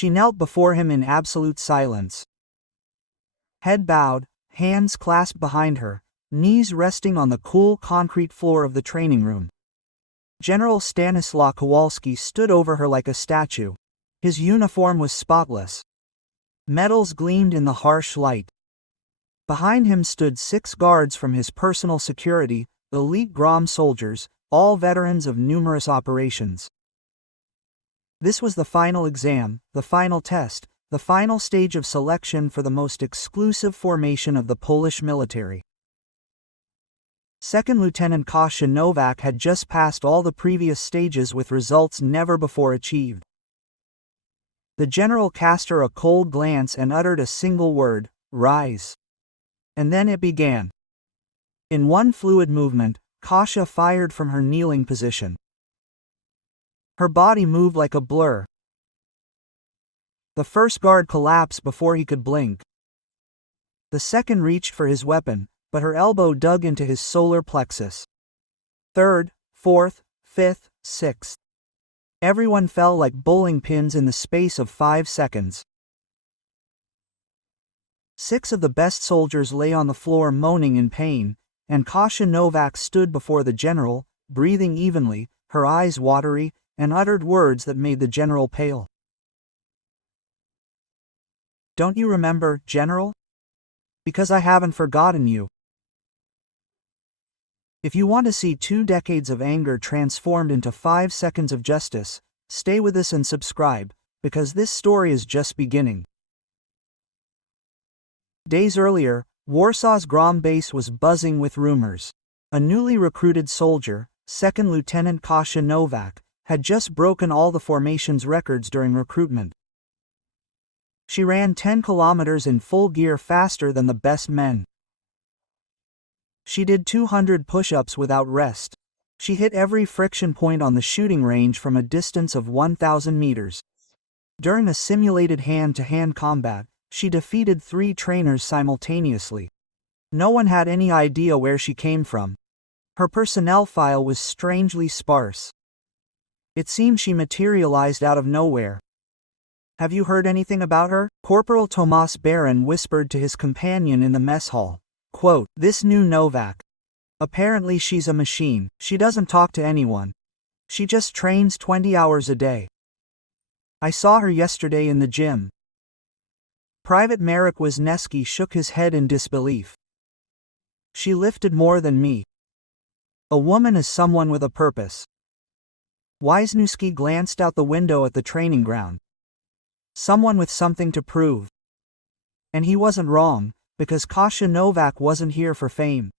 She knelt before him in absolute silence. Head bowed, hands clasped behind her, knees resting on the cool concrete floor of the training room. General Stanislaw Kowalski stood over her like a statue. His uniform was spotless. Medals gleamed in the harsh light. Behind him stood 6 guards from his personal security, elite Grom soldiers, all veterans of numerous operations. This was the final exam, the final test, the final stage of selection for the most exclusive formation of the Polish military. Second Lieutenant Kasia Nowak had just passed all the previous stages with results never before achieved. The general cast her a cold glance and uttered a single word, "Rise." And then it began. In one fluid movement, Kasia fired from her kneeling position. Her body moved like a blur. The first guard collapsed before he could blink. The second reached for his weapon, but her elbow dug into his solar plexus. Third, fourth, fifth, sixth. Everyone fell like bowling pins in the space of 5 seconds. 6 of the best soldiers lay on the floor moaning in pain, and Kasia Nowak stood before the general, breathing evenly, her eyes watery, and uttered words that made the general pale. "Don't you remember, General? Because I haven't forgotten you." If you want to see 2 decades of anger transformed into 5 seconds of justice, stay with us and subscribe, because this story is just beginning. Days earlier, Warsaw's Grom base was buzzing with rumors. A newly recruited soldier, Second Lieutenant Kasia Nowak, had just broken all the formation's records during recruitment. She ran 10 kilometers in full gear faster than the best men. She did 200 push-ups without rest. She hit every friction point on the shooting range from a distance of 1,000 meters. During a simulated hand-to-hand combat, she defeated 3 trainers simultaneously. No one had any idea where she came from. Her personnel file was strangely sparse. It seemed she materialized out of nowhere. "Have you heard anything about her?" Corporal Tomas Baron whispered to his companion in the mess hall. Quote, "This new Nowak. Apparently she's a machine. She doesn't talk to anyone. She just trains 20 hours a day. I saw her yesterday in the gym." Private Marek Wisniewski shook his head in disbelief. "She lifted more than me. A woman is someone with a purpose." Wisniewski glanced out the window at the training ground. Someone with something to prove. And he wasn't wrong, because Kasia Nowak wasn't here for fame.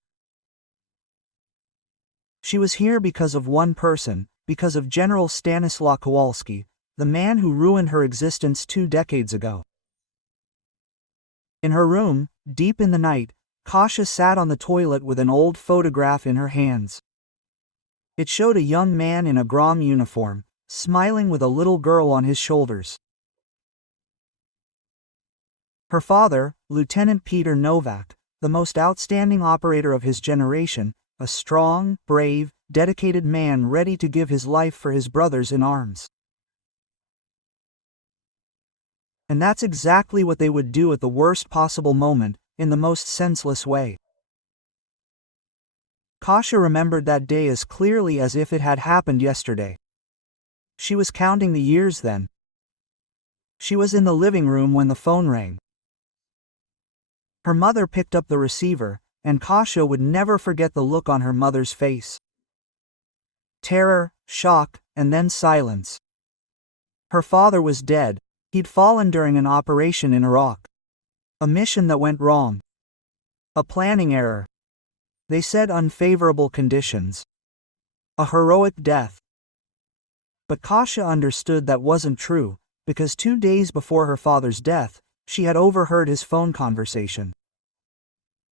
She was here because of one person, because of General Stanislaw Kowalski, the man who ruined her existence 2 decades ago. In her room, deep in the night, Kasia sat on the toilet with an old photograph in her hands. It showed a young man in a Grom uniform, smiling with a little girl on his shoulders. Her father, Lieutenant Peter Nowak, the most outstanding operator of his generation, a strong, brave, dedicated man ready to give his life for his brothers in arms. And that's exactly what they would do at the worst possible moment, in the most senseless way. Kasia remembered that day as clearly as if it had happened yesterday. She was counting the years then. She was in the living room when the phone rang. Her mother picked up the receiver, and Kasia would never forget the look on her mother's face. Terror, shock, and then silence. Her father was dead. He'd fallen during an operation in Iraq. A mission that went wrong. A planning error. They said unfavorable conditions. A heroic death. But Kasia understood that wasn't true, because 2 days before her father's death, she had overheard his phone conversation.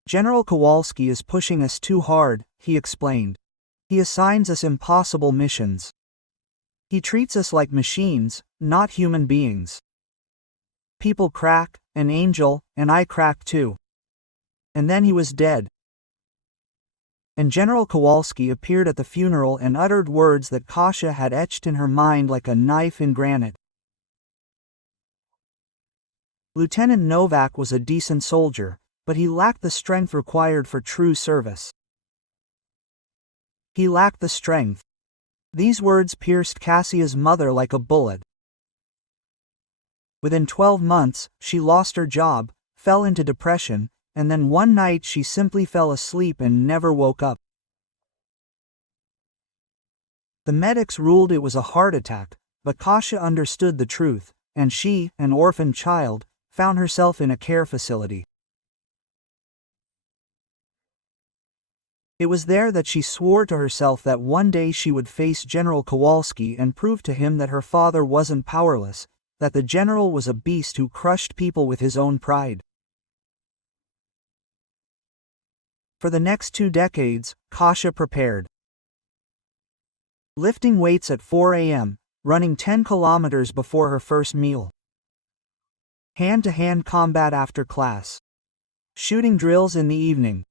"General Kowalski is pushing us too hard," he explained. "He assigns us impossible missions. He treats us like machines, not human beings. People crack, an angel, and I crack too." And then he was dead. And General Kowalski appeared at the funeral and uttered words that Kasia had etched in her mind like a knife in granite. Lieutenant Novak was a decent soldier, but he lacked the strength required for true service. He lacked the strength. These words pierced Kassia's mother like a bullet. Within 12 months, she lost her job, fell into depression, and then one night she simply fell asleep and never woke up. The medics ruled it was a heart attack, but Kasia understood the truth, and she, an orphan child, found herself in a care facility. It was there that she swore to herself that one day she would face General Kowalski and prove to him that her father wasn't powerless, that the general was a beast who crushed people with his own pride. For the next 2 decades, Kasia prepared. Lifting weights at 4 a.m., running 10 kilometers before her first meal. Hand-to-hand combat after class. Shooting drills in the evening.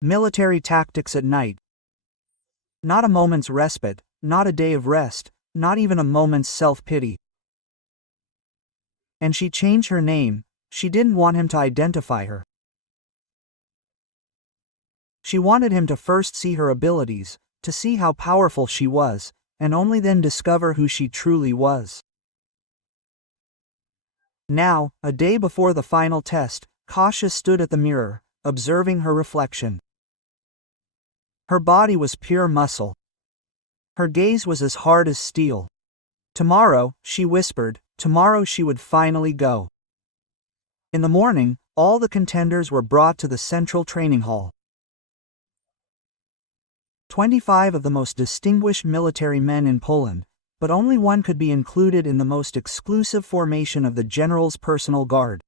Military tactics at night. Not a moment's respite, not a day of rest, not even a moment's self-pity. And she changed her name. She didn't want him to identify her. She wanted him to first see her abilities, to see how powerful she was, and only then discover who she truly was. Now, a day before the final test, Kasia stood at the mirror, observing her reflection. Her body was pure muscle. Her gaze was as hard as steel. Tomorrow, she whispered, tomorrow she would finally go. In the morning, all the contenders were brought to the central training hall. 25 of the most distinguished military men in Poland, but only one could be included in the most exclusive formation of the general's personal guard.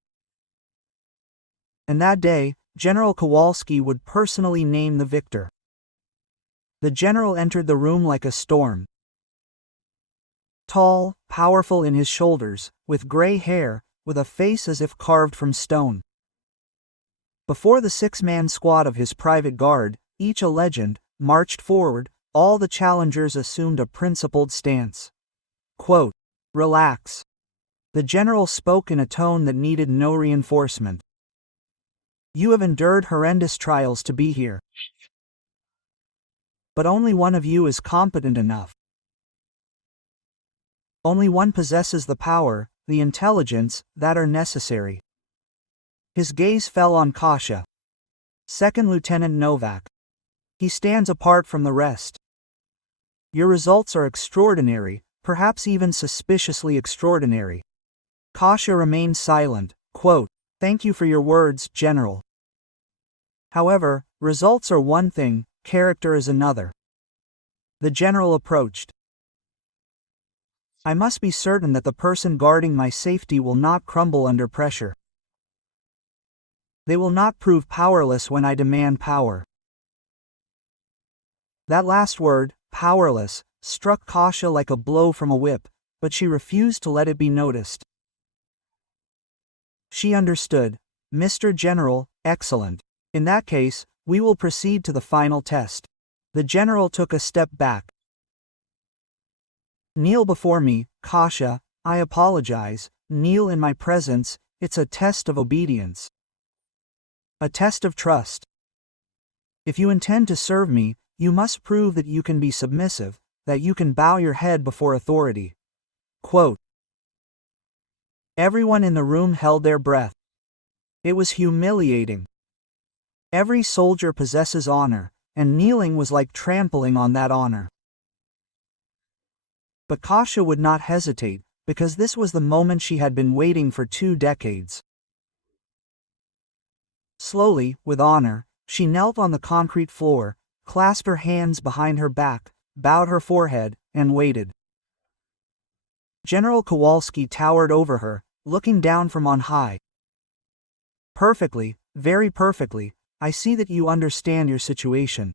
And that day, General Kowalski would personally name the victor. The general entered the room like a storm. Tall, powerful in his shoulders, with gray hair, with a face as if carved from stone. Before the 6-man squad of his private guard, each a legend, marched forward, all the challengers assumed a principled stance. Quote, "Relax." The general spoke in a tone that needed no reinforcement. "You have endured horrendous trials to be here. But only one of you is competent enough. Only one possesses the power, the intelligence, that are necessary." His gaze fell on Kasia. Second Lieutenant Novak. He stands apart from the rest. Your results are extraordinary, perhaps even suspiciously extraordinary. Kasia remained silent. Quote, "Thank you for your words, General. However, results are one thing, character is another." The general approached. "I must be certain that the person guarding my safety will not crumble under pressure. They will not prove powerless when I demand power." That last word, powerless, struck Kasia like a blow from a whip, but she refused to let it be noticed. She understood. "Mr. General, excellent. In that case, we will proceed to the final test." The general took a step back. "Kneel before me, Kasia, I apologize, kneel in my presence, it's a test of obedience. A test of trust. If you intend to serve me, you must prove that you can be submissive, that you can bow your head before authority." Quote. Everyone in the room held their breath. It was humiliating. Every soldier possesses honor, and kneeling was like trampling on that honor. But Kasia would not hesitate, because this was the moment she had been waiting for 2 decades. Slowly, with honor, she knelt on the concrete floor, clasped her hands behind her back, bowed her forehead, and waited. General Kowalski towered over her, looking down from on high. "Perfectly, very perfectly, I see that you understand your situation."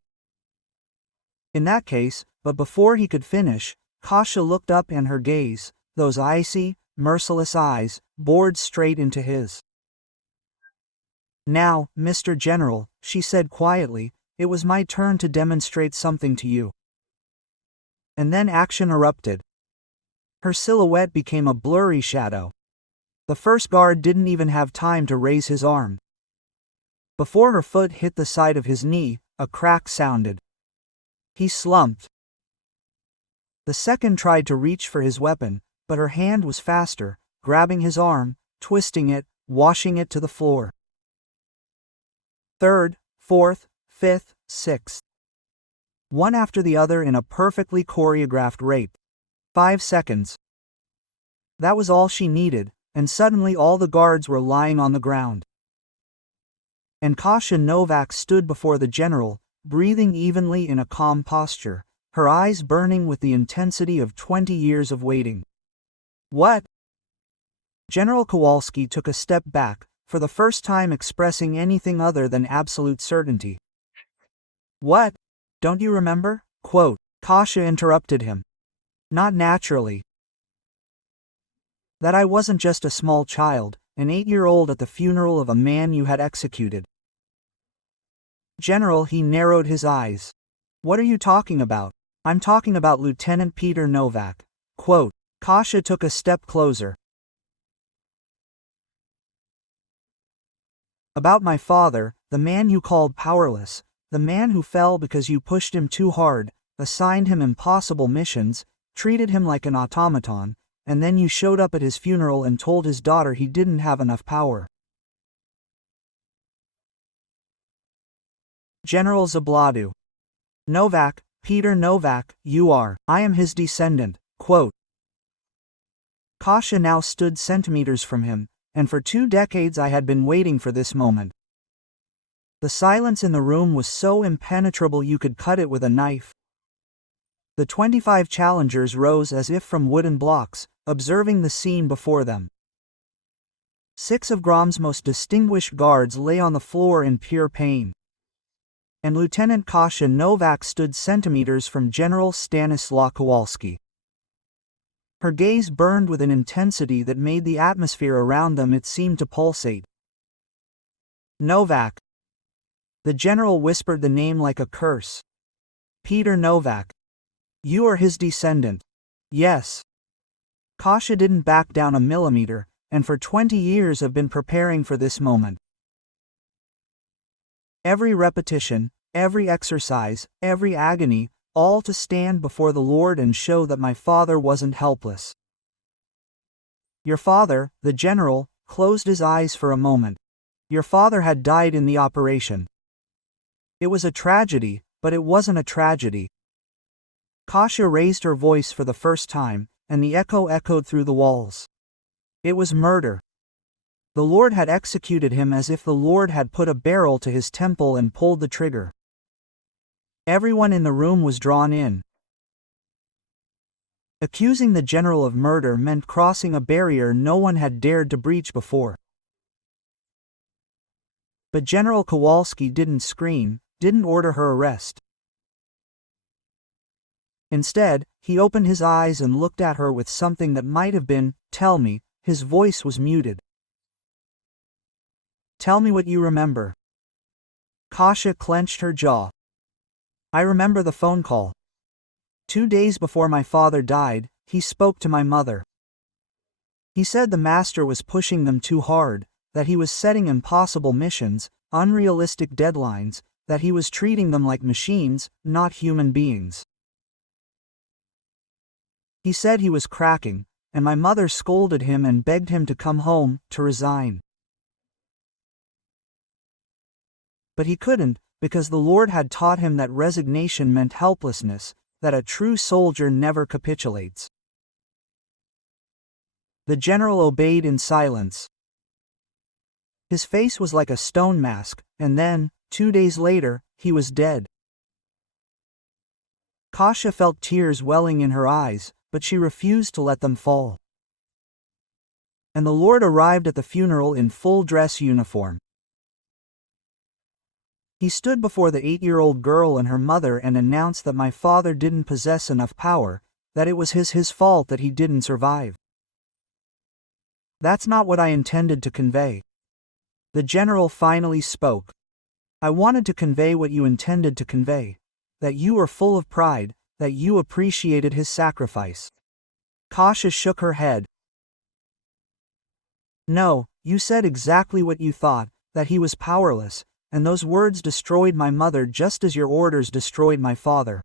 In that case, but before he could finish, Kasia looked up and her gaze, those icy, merciless eyes, bored straight into his. "Now, Mr. General," she said quietly, "it was my turn to demonstrate something to you." And then action erupted. Her silhouette became a blurry shadow. The first guard didn't even have time to raise his arm. Before her foot hit the side of his knee, a crack sounded. He slumped. The second tried to reach for his weapon, but her hand was faster, grabbing his arm, twisting it, washing it to the floor. Third, fourth, fifth, sixth. One after the other in a perfectly choreographed rape. 5 seconds. That was all she needed, and suddenly all the guards were lying on the ground. And Kasia Novak stood before the general, breathing evenly in a calm posture, her eyes burning with the intensity of 20 years of waiting. What? General Kowalski took a step back, for the first time expressing anything other than absolute certainty. What? Don't you remember? Quote. Kasia interrupted him. Not naturally. That I wasn't just a small child, an 8-year-old at the funeral of a man you had executed. General, he narrowed his eyes. What are you talking about? I'm talking about Lieutenant Peter Novak. Quote. Kasia took a step closer. About my father, the man you called powerless, the man who fell because you pushed him too hard, assigned him impossible missions, treated him like an automaton, and then you showed up at his funeral and told his daughter he didn't have enough power. General Zabladu. Novak, Peter Novak, you are. I am his descendant. Quote. Kasia now stood centimeters from him, and for 2 decades I had been waiting for this moment. The silence in the room was so impenetrable you could cut it with a knife. The 25 challengers rose as if from wooden blocks, observing the scene before them. 6 of Grom's most distinguished guards lay on the floor in pure pain. And Lieutenant Kasia Novak stood centimeters from General Stanislaw Kowalski. Her gaze burned with an intensity that made the atmosphere around them it seemed to pulsate. Novak. The general whispered the name like a curse. Peter Novak. You are his descendant. Yes. Kasia didn't back down a millimeter, and for 20 years have been preparing for this moment. Every repetition, every exercise, every agony, all to stand before the Lord and show that my father wasn't helpless. Your father, the general, closed his eyes for a moment. Your father had died in the operation. It was a tragedy, but it wasn't a tragedy. Kasia raised her voice for the first time, and the echo echoed through the walls. It was murder. The Lord had executed him as if the Lord had put a barrel to his temple and pulled the trigger. Everyone in the room was drawn in. Accusing the general of murder meant crossing a barrier no one had dared to breach before. But General Kowalski didn't scream, didn't order her arrest. Instead, he opened his eyes and looked at her with something that might have been, "Tell me." His voice was muted. Tell me what you remember. Kasia clenched her jaw. I remember the phone call. 2 days before my father died, he spoke to my mother. He said the master was pushing them too hard, that he was setting impossible missions, unrealistic deadlines, that he was treating them like machines, not human beings. He said he was cracking, and my mother scolded him and begged him to come home, to resign. But he couldn't, because the Lord had taught him that resignation meant helplessness, that a true soldier never capitulates. The general obeyed in silence. His face was like a stone mask, and then, 2 days later, he was dead. Kasia felt tears welling in her eyes, but she refused to let them fall. And the Lord arrived at the funeral in full dress uniform. He stood before the 8-year-old girl and her mother and announced that my father didn't possess enough power, that it was his fault that he didn't survive. That's not what I intended to convey. The general finally spoke. I wanted to convey what you intended to convey, that you were full of pride, that you appreciated his sacrifice. Kasia shook her head. No, you said exactly what you thought, that he was powerless, and those words destroyed my mother just as your orders destroyed my father.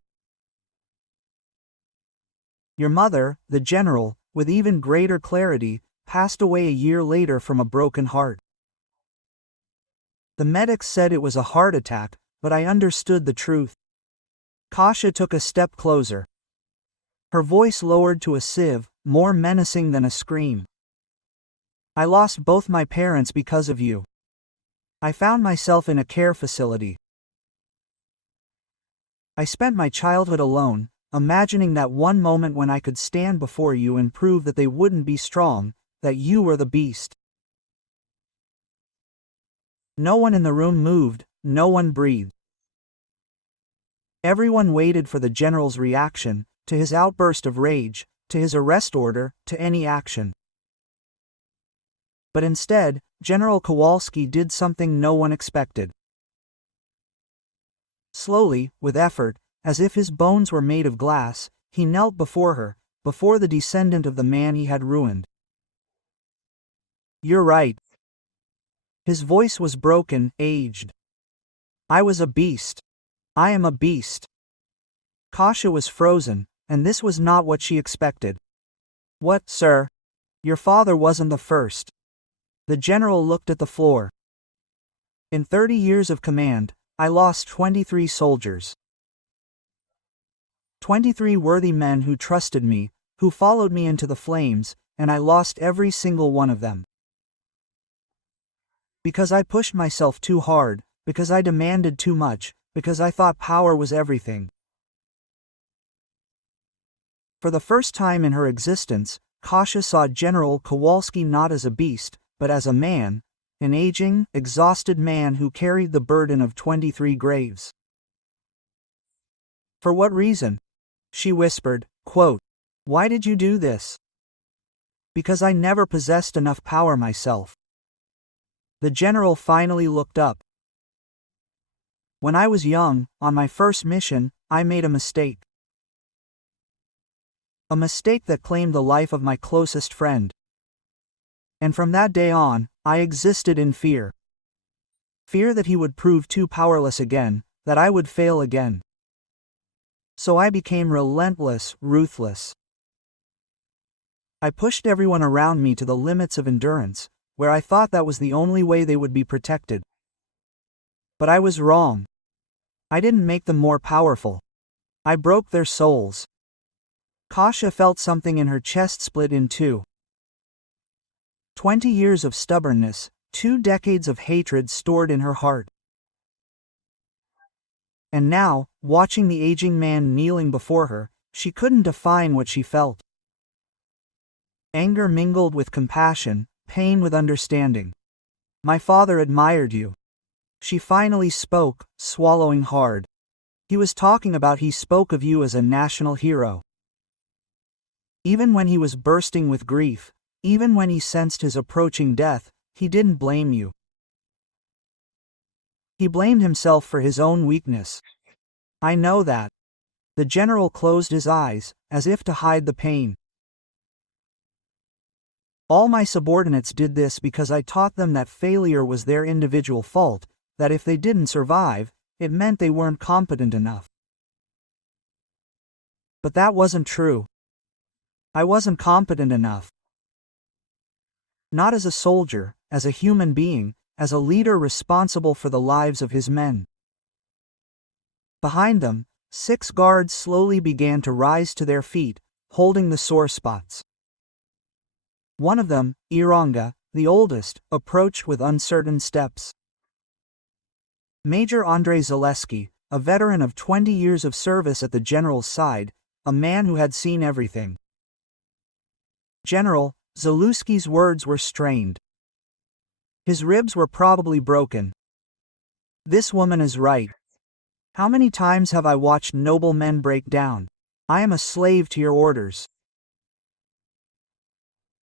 Your mother, the general, with even greater clarity, passed away a year later from a broken heart. The medics said it was a heart attack, but I understood the truth. Kasia took a step closer. Her voice lowered to a sieve, more menacing than a scream. I lost both my parents because of you. I found myself in a care facility. I spent my childhood alone, imagining that one moment when I could stand before you and prove that they wouldn't be strong, that you were the beast. No one in the room moved, no one breathed. Everyone waited for the general's reaction, to his outburst of rage, to his arrest order, to any action. But instead, General Kowalski did something no one expected. Slowly, with effort, as if his bones were made of glass, he knelt before her, before the descendant of the man he had ruined. You're right. His voice was broken, aged. I was a beast. I am a beast. Kasia was frozen, and this was not what she expected. What, sir? Your father wasn't the first. The general looked at the floor. In 30 years of command, I lost 23 soldiers. 23 worthy men who trusted me, who followed me into the flames, and I lost every single one of them. Because I pushed myself too hard, because I demanded too much, because I thought power was everything. For the first time in her existence, Kasia saw General Kowalski not as a beast, but as a man, an aging, exhausted man who carried the burden of 23 graves. For what reason? She whispered, quote, Why did you do this? Because I never possessed enough power myself. The general finally looked up. When I was young, on my first mission, I made a mistake. A mistake that claimed the life of my closest friend. And from that day on, I existed in fear. Fear that he would prove too powerless again, that I would fail again. So I became relentless, ruthless. I pushed everyone around me to the limits of endurance, where I thought that was the only way they would be protected. But I was wrong. I didn't make them more powerful. I broke their souls. Kasia felt something in her chest split in two. 20 years of stubbornness, 2 decades of hatred stored in her heart. And now, watching the aging man kneeling before her, she couldn't define what she felt. Anger mingled with compassion, pain with understanding. My father admired you. She finally spoke, swallowing hard. He spoke of you as a national hero. Even when he was bursting with grief, even when he sensed his approaching death, he didn't blame you. He blamed himself for his own weakness. I know that. The general closed his eyes, as if to hide the pain. All my subordinates did this because I taught them that failure was their individual fault, that if they didn't survive, it meant they weren't competent enough. But that wasn't true. I wasn't competent enough. Not as a soldier, as a human being, as a leader responsible for the lives of his men. Behind them, 6 guards slowly began to rise to their feet, holding the sore spots. One of them, Iranga, the oldest, approached with uncertain steps. Major Andrei Zaleski, a veteran of 20 years of service at the general's side, a man who had seen everything. General, Zalewski's words were strained. His ribs were probably broken. This woman is right. How many times have I watched noble men break down? I am a slave to your orders.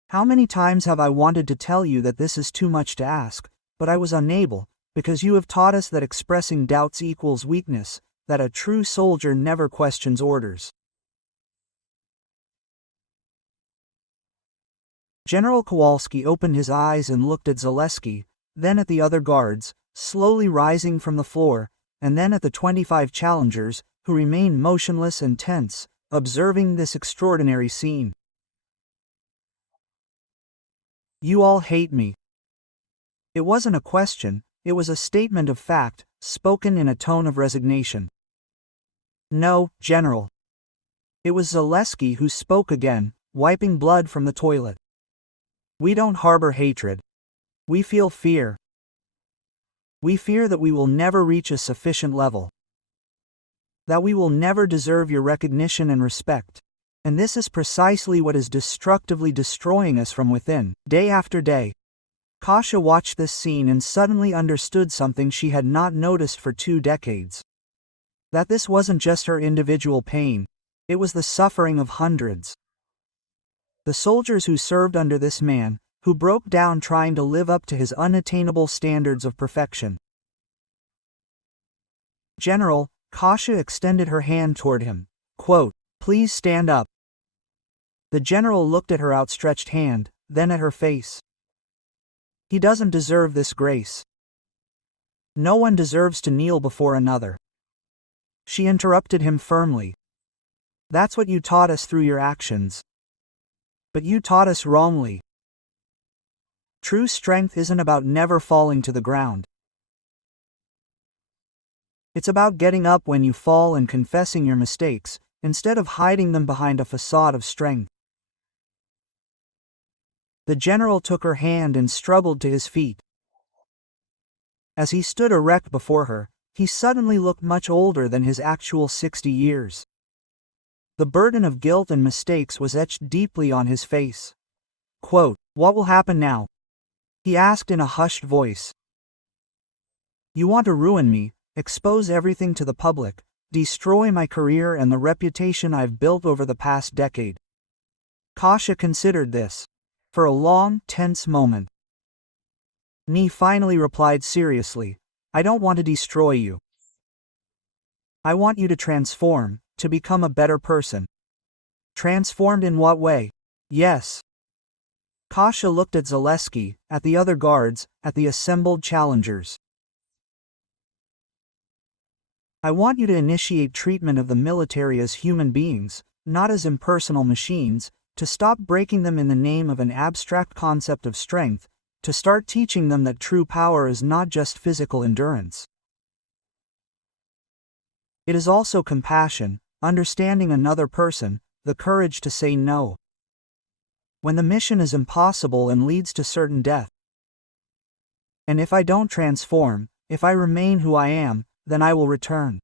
How many times have I wanted to tell you that this is too much to ask, but I was unable, because you have taught us that expressing doubts equals weakness, that a true soldier never questions orders. General Kowalski opened his eyes and looked at Zaleski, then at the other guards, slowly rising from the floor, and then at the 25 challengers, who remained motionless and tense, observing this extraordinary scene. "You all hate me." It wasn't a question, it was a statement of fact, spoken in a tone of resignation. "No, General." It was Zaleski who spoke again, wiping blood from the toilet. "We don't harbor hatred. We feel fear. We fear that we will never reach a sufficient level. That we will never deserve your recognition and respect. And this is precisely what is destructively destroying us from within, day after day." Kasia watched this scene and suddenly understood something she had not noticed for 2 decades. That this wasn't just her individual pain, it was the suffering of hundreds. The soldiers who served under this man, who broke down trying to live up to his unattainable standards of perfection. "General," Kasia extended her hand toward him. Quote, "Please stand up." The general looked at her outstretched hand, then at her face. "He doesn't deserve this grace. No one deserves to kneel before another." She interrupted him firmly. "That's what you taught us through your actions. But you taught us wrongly. True strength isn't about never falling to the ground. It's about getting up when you fall and confessing your mistakes, instead of hiding them behind a facade of strength." The general took her hand and struggled to his feet. As he stood erect before her, he suddenly looked much older than his actual 60 years. The burden of guilt and mistakes was etched deeply on his face. Quote, "What will happen now?" he asked in a hushed voice. "You want to ruin me, expose everything to the public, destroy my career and the reputation I've built over the past decade." Kasia considered this. For a long, tense moment. Ni finally replied seriously, "I don't want to destroy you. I want you to transform, to become a better person." "Transformed in what way?" "Yes." Kasia looked at Zaleski, at the other guards, at the assembled challengers. "I want you to initiate treatment of the military as human beings, not as impersonal machines, to stop breaking them in the name of an abstract concept of strength, to start teaching them that true power is not just physical endurance. It is also compassion, understanding another person, the courage to say no when the mission is impossible and leads to certain death. And if I don't transform, if I remain who I am, then I will return."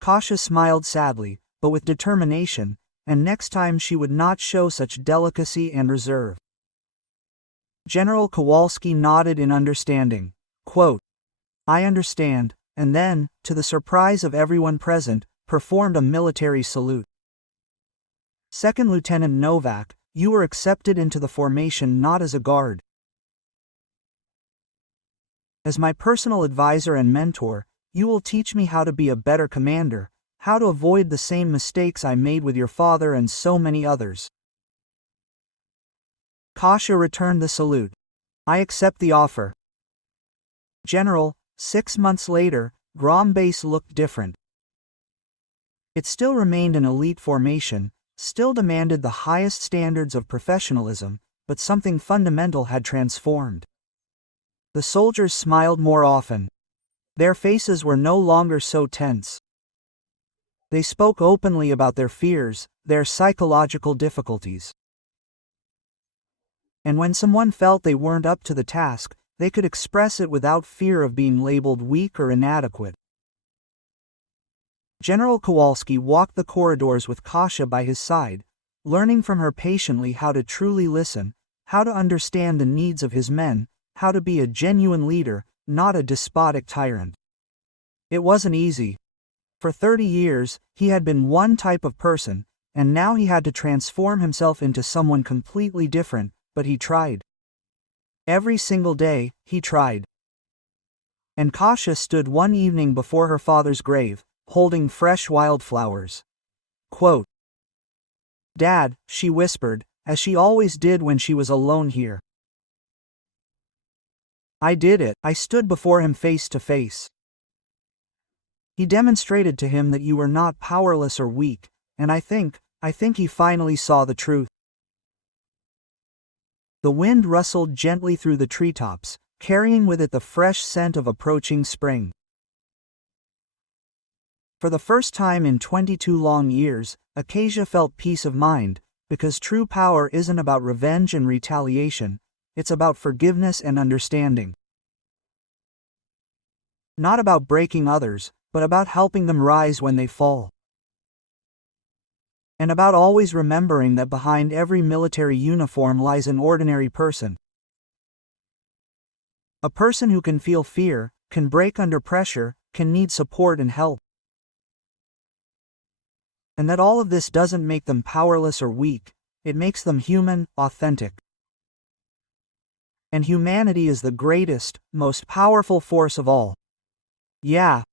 Kasia smiled sadly, but with determination, and next time she would not show such delicacy and reserve. General Kowalski nodded in understanding. Quote, "I understand," and then, to the surprise of everyone present, performed a military salute. "Second Lieutenant Novak, you were accepted into the formation not as a guard. As my personal advisor and mentor, you will teach me how to be a better commander, how to avoid the same mistakes I made with your father and so many others." Kasia returned the salute. "I accept the offer." General, 6 months later, Grom Base looked different. It still remained an elite formation, still demanded the highest standards of professionalism, but something fundamental had transformed. The soldiers smiled more often. Their faces were no longer so tense. They spoke openly about their fears, their psychological difficulties. And when someone felt they weren't up to the task, they could express it without fear of being labeled weak or inadequate. General Kowalski walked the corridors with Kasia by his side, learning from her patiently how to truly listen, how to understand the needs of his men, how to be a genuine leader, not a despotic tyrant. It wasn't easy. For 30 years, he had been one type of person, and now he had to transform himself into someone completely different, but he tried. Every single day, he tried. And Kasia stood one evening before her father's grave, holding fresh wildflowers. Quote, "Dad," she whispered, as she always did when she was alone here. I did it. I stood before him face to face. He demonstrated to him that you were not powerless or weak, and I think he finally saw the truth. The wind rustled gently through the treetops, carrying with it the fresh scent of approaching spring. For the first time in 22 long years, Acacia felt peace of mind, because true power isn't about revenge and retaliation, it's about forgiveness and understanding. Not about breaking others, but about helping them rise when they fall. And about always remembering that behind every military uniform lies an ordinary person. A person who can feel fear, can break under pressure, can need support and help. And that all of this doesn't make them powerless or weak, it makes them human, authentic. And humanity is the greatest, most powerful force of all. Yeah,